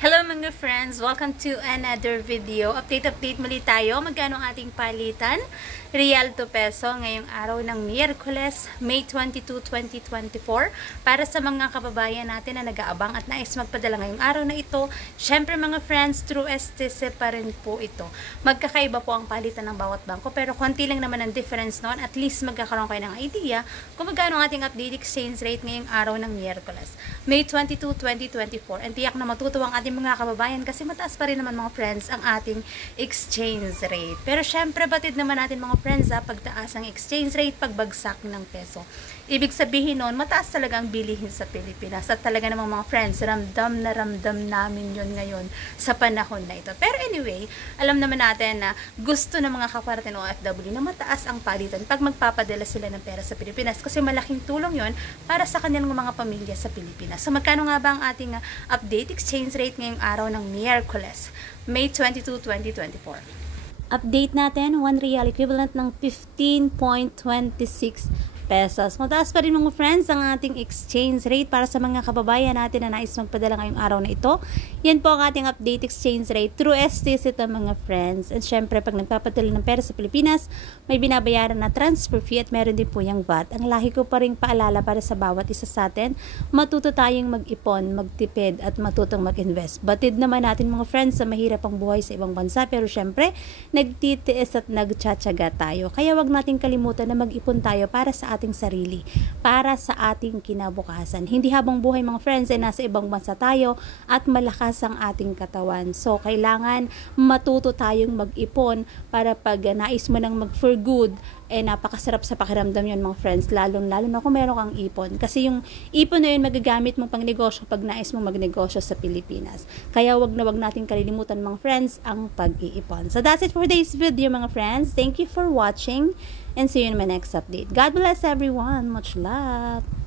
Hello mga friends! Welcome to another video. Update muli tayo. Magkano ang ating palitan? Real to peso ngayong araw ng Miyerkules, May 22, 2024. Para sa mga kababayan natin na nag-aabang at nais magpadala ngayong araw na ito, syempre mga friends, through STC pa rin po ito. Magkakaiba po ang palitan ng bawat bangko, pero konti lang naman ang difference noon. At least magkakaroon kayo ng idea kung magkano ang ating update exchange rate ngayong araw ng Miyerkules, May 22, 2024. And tiyak na matutuwa ang ating mga kababayan kasi mataas pa rin naman mga friends ang ating exchange rate. Pero syempre batid naman natin mga friends pagtaas ang exchange rate, pagbagsak ng peso. Ibig sabihin noon, mataas talaga ang bilihin sa Pilipinas. At talaga namang mga friends, ramdam na ramdam namin yun ngayon sa panahon na ito. Pero anyway, alam naman natin na gusto ng mga kaparating OFW na mataas ang palitan pag magpapadala sila ng pera sa Pilipinas kasi malaking tulong yon para sa kanilang mga pamilya sa Pilipinas. So magkano nga ba ang ating update exchange rate ngayong araw ng Miyerkules, May 22, 2024? Update natin, 1 real equivalent ng 15.26 pesos. Mataas pa rin mga friends ang ating exchange rate para sa mga kababayan natin na nais magpadala ngayong araw na ito. Yan po ang ating update exchange rate through STC ito mga friends. And syempre pag nagpapadala ng pera sa Pilipinas, may binabayaran na transfer fee at meron din po yung VAT. Ang lahi ko pa rin paalala para sa bawat isa sa atin, matuto tayong mag-ipon, magtipid at matutong mag-invest. Batid naman natin mga friends sa mahirap ang buhay sa ibang bansa, pero syempre nagtitiis at nagtsatsaga tayo. Kaya wag nating kalimutan na mag-ipon tayo para sa ating sarili, para sa ating kinabukasan. Hindi habang buhay mga friends ay nasa ibang bansa tayo at malakas ang ating katawan. So kailangan matuto tayong mag-ipon para pag nais mo nang mag-for good, napakasarap sa pakiramdam yun mga friends, lalo na kung meron kang ipon. Kasi yung ipon na yun magagamit mong pang negosyo pag nais mong magnegosyo sa Pilipinas. Kaya wag natin kalilimutan mga friends ang pag-iipon. So that's it for today's video mga friends. Thank you for watching and see you in my next update. God bless everyone. Much love.